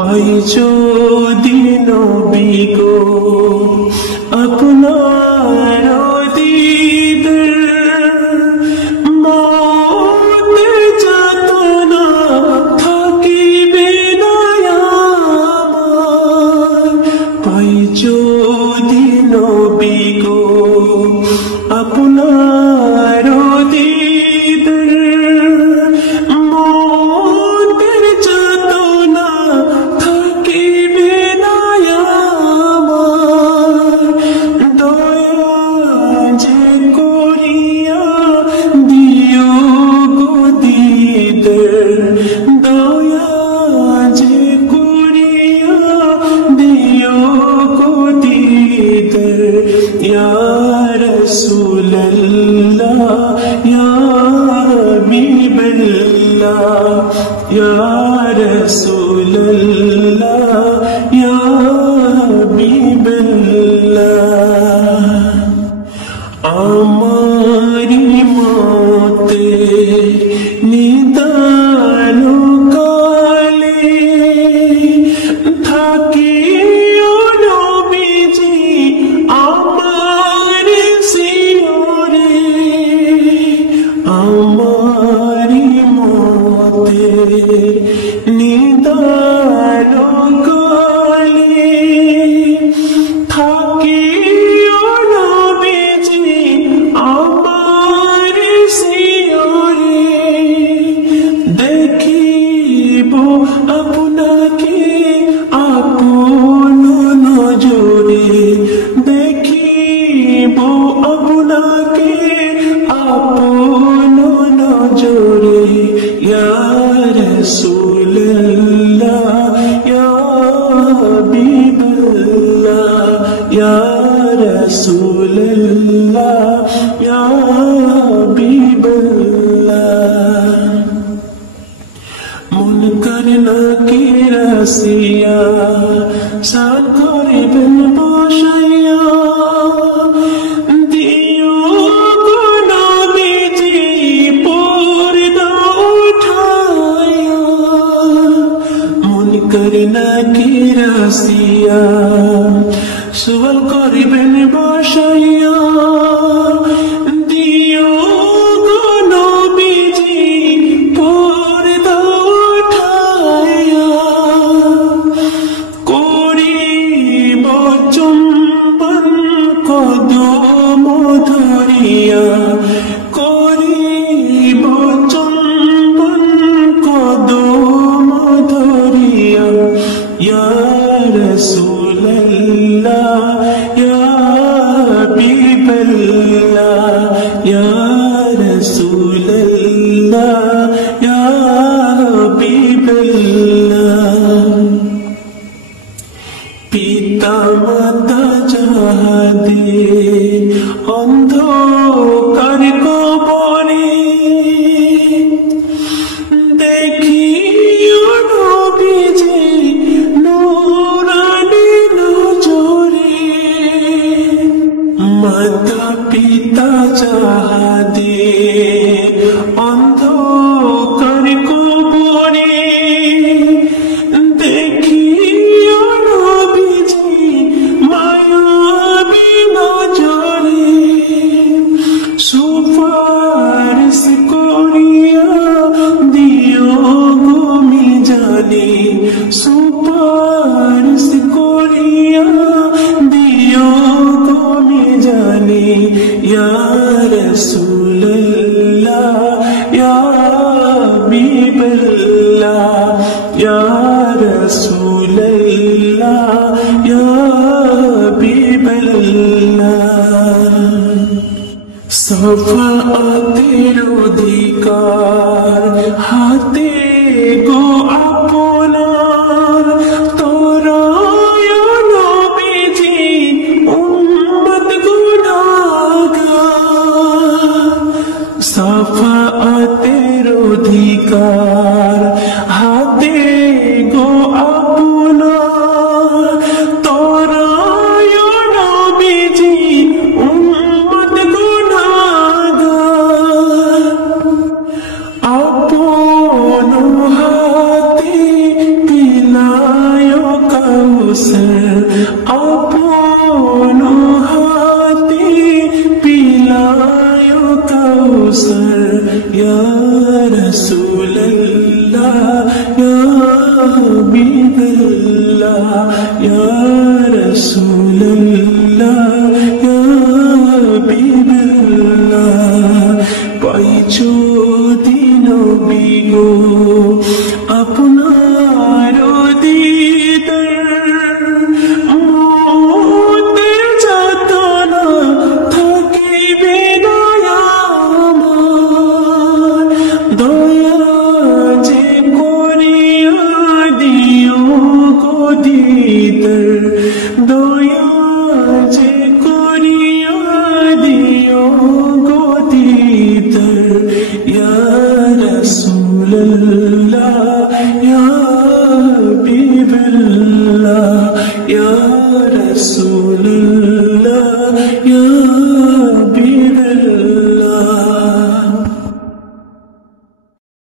পাই যদি নবী গো আপনার দিদার, মৌতের যাতনা থাকিবে না আমার। পাই যদি নবী গো আপনার দিদার, মৌতের যাতনা থাকিবে না আমার। দয়া যে করিয়া দিও গো দিদার, দয়া যে করিয়া দিও গো দিদার। ইয়া রাসূলুল্লাহ ইয়া হাবিবাল্লাহ, ইয়া রাসূলুল্লাহ ইয়া হাবিবাল্লাহ। আমারি মতে নিদান কালে থাকিও নবীজি আমার শিয়রে। আমারি মতে নিদান কালে থাকিও নবীজি আমার শিয়রে। দেখিব আপনাকে আপন নজরে, দেখিব আপনাকে আপন নজরে। ইয়া রাসূলুল্লাহ ইয়া হাবিবাল্লাহ, ইয়া রাসূলুল্লাহ ইয়া হাবিবাল্লাহ। মুনকার নাকির আসিয়া সাদ করিবেন বসাইয়া, দিও গো নবীজি পর্দা উঠাইয়া। মুনকার নাকির আসিয়া সুয়াল করিবেন বসাইয়া, দিও গো নবীজি পর্দা উঠাইয়া। করিব চুম্বন কদম ধরিয়া, করিব চুম্বন কদম ধরিয়া। ইয়া রাসূলুল্লাহ ইয়া হাবিবাল্লাহ, ইয়া রাসূলুল্লাহ ইয়া হাবিবাল্লাহ। পিতা মাতা যাহাদের অন্ধকার কবরে, দেখিও নবীজি নূরানী নজরে। মাতা পিতা যাহাদের অন্ধকার কবরে, দেখিও নবীজি মায়াবী নজরে। সুপারিশ করিয়া দিও গো মিজানে, সুপারিশ করিয়া দিও গো মিজানে। ইয়া রাসূলুল্লাহ ইয়া হাবিবাল্লাহ, ইয়া রাসূলুল্লাহ ইয়া হাবিবাল্লাহ। সাফাতের অধিকার হাতে গো আপনার, তোরায় নবীজি উম্মত গুনাহগার। সাফাতের অধিকার হাতে গো আপনার, তোরায় নবীজি উম্মত গুনাহগার। আপন kausar apono hati pilayo kausar ya Rasulallah ya Habiballah ya Rasulallah ya Habiballah পাইছো নবী গো আপনার দিদার মতের যাতনা থাকিবে না আমার দয়া যে করিয়া দিও গো দিদার দয়া যে করিয়া দিও গো দিদার ইয়া Rasulallah ya Habiballah ya Rasulallah ya Habiballah